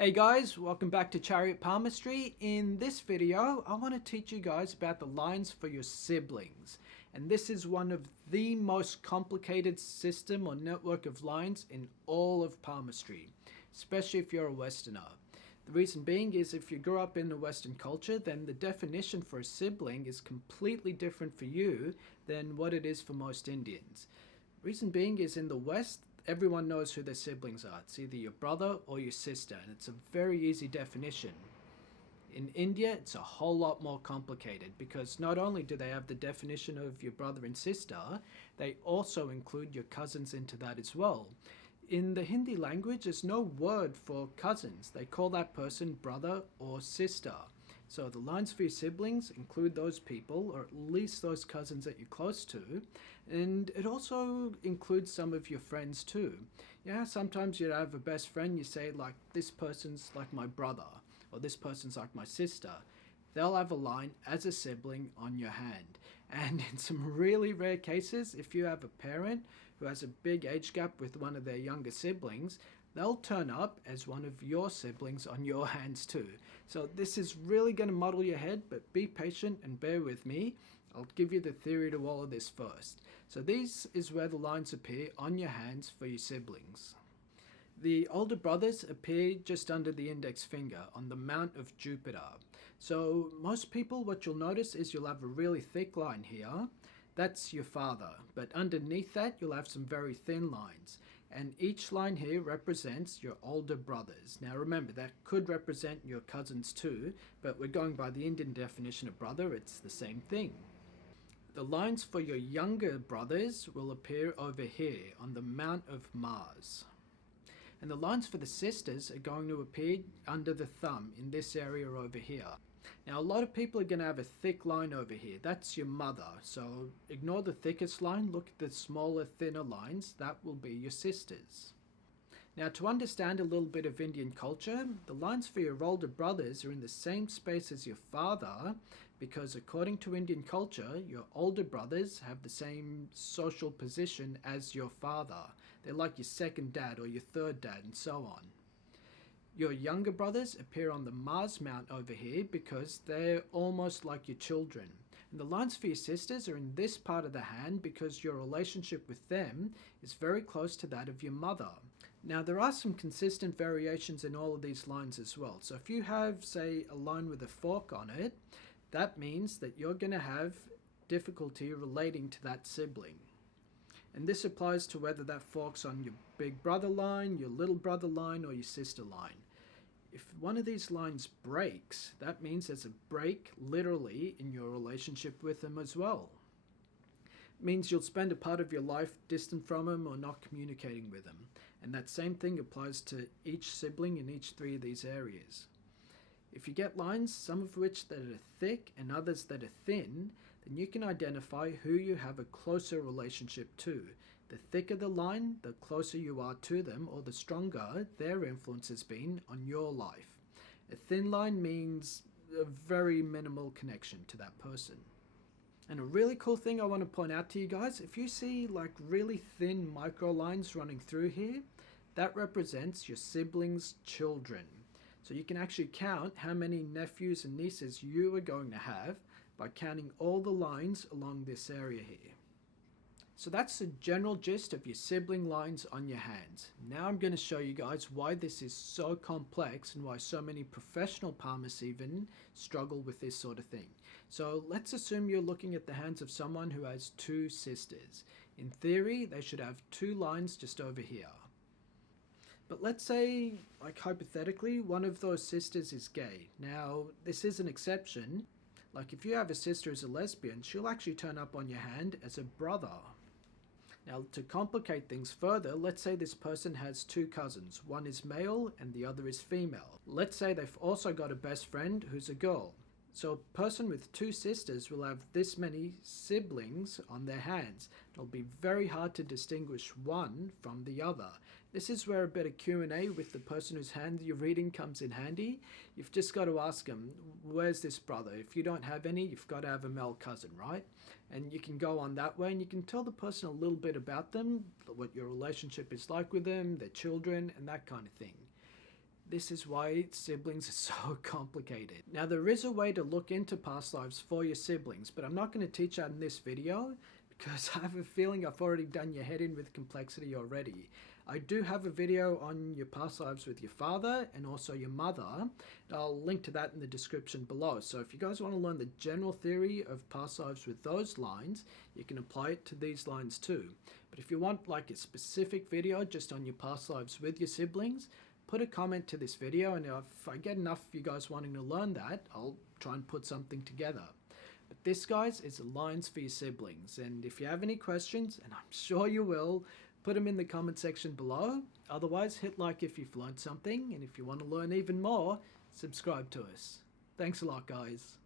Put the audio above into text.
Hey guys, welcome back to Chariot Palmistry. In this video, I want to teach you guys about the lines for your siblings. And this is one of the most complicated system or network of lines in all of palmistry, especially if you're a Westerner. The reason being is if you grew up in a Western culture, then the definition for a sibling is completely different for you than what it is for most Indians. Reason being is in the West, everyone knows who their siblings are. It's either your brother or your sister, and it's a very easy definition. In India, it's a whole lot more complicated because not only do they have the definition of your brother and sister, they also include your cousins into that as well. In the Hindi language, there's no word for cousins. They call that person brother or sister. So the lines for your siblings include those people, or at least those cousins that you're close to, and it also includes some of your friends too. Yeah, sometimes you have a best friend, you say like, this person's like my brother, or this person's like my sister. They'll have a line as a sibling on your hand. And in some really rare cases, if you have a parent who has a big age gap with one of their younger siblings, they'll turn up as one of your siblings on your hands too. So this is really going to muddle your head, but be patient and bear with me. I'll give you the theory to all of this first. So this is where the lines appear on your hands for your siblings. The older brothers appear just under the index finger on the mount of Jupiter. So most people, what you'll notice is you'll have a really thick line here. That's your father, but underneath that you'll have some very thin lines. And each line here represents your older brothers. Now remember, that could represent your cousins too, but we're going by the Indian definition of brother, it's the same thing. The lines for your younger brothers will appear over here on the mount of Mars. And the lines for the sisters are going to appear under the thumb in this area over here. Now a lot of people are going to have a thick line over here. That's your mother. So ignore the thickest line, look at the smaller, thinner lines. That will be your sisters. Now to understand a little bit of Indian culture, the lines for your older brothers are in the same space as your father because according to Indian culture, your older brothers have the same social position as your father. They're like your second dad or your third dad and so on. Your younger brothers appear on the Mars mount over here because they're almost like your children. And the lines for your sisters are in this part of the hand because your relationship with them is very close to that of your mother. Now there are some consistent variations in all of these lines as well. So if you have, say, a line with a fork on it, that means that you're going to have difficulty relating to that sibling. And this applies to whether that fork's on your big brother line, your little brother line, or your sister line. If one of these lines breaks, that means there's a break literally in your relationship with them as well. It means you'll spend a part of your life distant from them or not communicating with them. And that same thing applies to each sibling in each three of these areas. If you get lines, some of which that are thick and others that are thin, then you can identify who you have a closer relationship to. The thicker the line, the closer you are to them, or the stronger their influence has been on your life. A thin line means a very minimal connection to that person. And a really cool thing I want to point out to you guys, if you see like really thin micro lines running through here, that represents your siblings' children. So you can actually count how many nephews and nieces you are going to have by counting all the lines along this area here. So that's the general gist of your sibling lines on your hands. Now I'm going to show you guys why this is so complex and why so many professional palmists even struggle with this sort of thing. So let's assume you're looking at the hands of someone who has two sisters. In theory, they should have two lines just over here. But let's say, like hypothetically, one of those sisters is gay. Now, this is an exception. Like if you have a sister who's a lesbian, she'll actually turn up on your hand as a brother. Now, to complicate things further, let's say this person has two cousins. One is male and the other is female. Let's say they've also got a best friend who's a girl. So a person with two sisters will have this many siblings on their hands. It'll be very hard to distinguish one from the other. This is where a bit of Q&A with the person whose hand you're reading comes in handy. You've just got to ask them, where's this brother? If you don't have any, you've got to have a male cousin, right? And you can go on that way and you can tell the person a little bit about them, what your relationship is like with them, their children, and that kind of thing. This is why siblings are so complicated. Now, there is a way to look into past lives for your siblings, but I'm not going to teach that in this video because I have a feeling I've already done your head in with complexity already. I do have a video on your past lives with your father and also your mother. I'll link to that in the description below. So if you guys want to learn the general theory of past lives with those lines, you can apply it to these lines too. But if you want like a specific video just on your past lives with your siblings, put a comment to this video, and if I get enough of you guys wanting to learn that, I'll try and put something together. But this, guys, is the lines for your siblings. And if you have any questions, and I'm sure you will, put them in the comment section below. Otherwise, hit like if you've learned something, and if you want to learn even more, subscribe to us. Thanks a lot, guys.